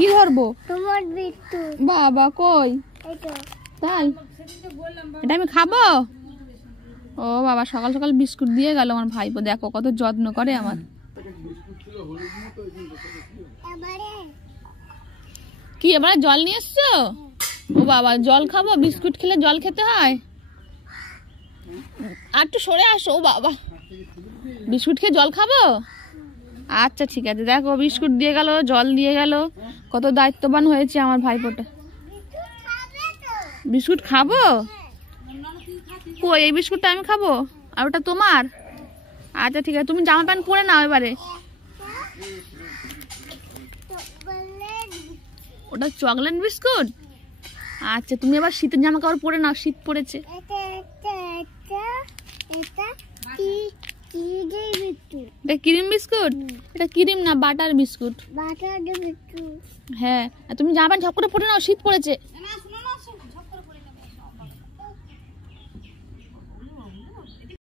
কি ধরবো? তোমার বিস্কুট। বাবা কই? তাই এটা আমি খাবো? ও বাবা, সকাল সকাল বিস্কুট দিয়ে গেল আমার ভাইপো। দেখো কত যত্ন করে আমার। কি এবার জল নিয়ে এসছো? ও বাবা, জল খাবো? বিস্কুট খেলে জল খেতে হয়? আর একটু সরে আসো। ও বাবা, বিস্কুট খেয়ে জল খাবো? আচ্ছা ঠিক আছে। দেখো বিস্কুট দিয়ে গেল, জল দিয়ে গেল, কত দায়িত্ববান হয়েছে আমার ভাইপোটা। বিস্কুট খাবো? কই, এই বিস্কুটটা আমি খাবো আর ওটা তোমার? আচ্ছা ঠিক আছে, তুমি জামা প্যান্ট পরে নাও এবারে। ওটা চকলেট বিস্কুট? আচ্ছা, তুমি এবার শীতের জামা কাপড় পরে নাও, শীত পড়েছে। এটা ক্রিম বিস্কুট? এটা ক্রিম না, বাটার বিস্কুট। হ্যাঁ, তুমি জামা প্যান্ট ঝপ করে পরে নাও, শীত পড়েছে।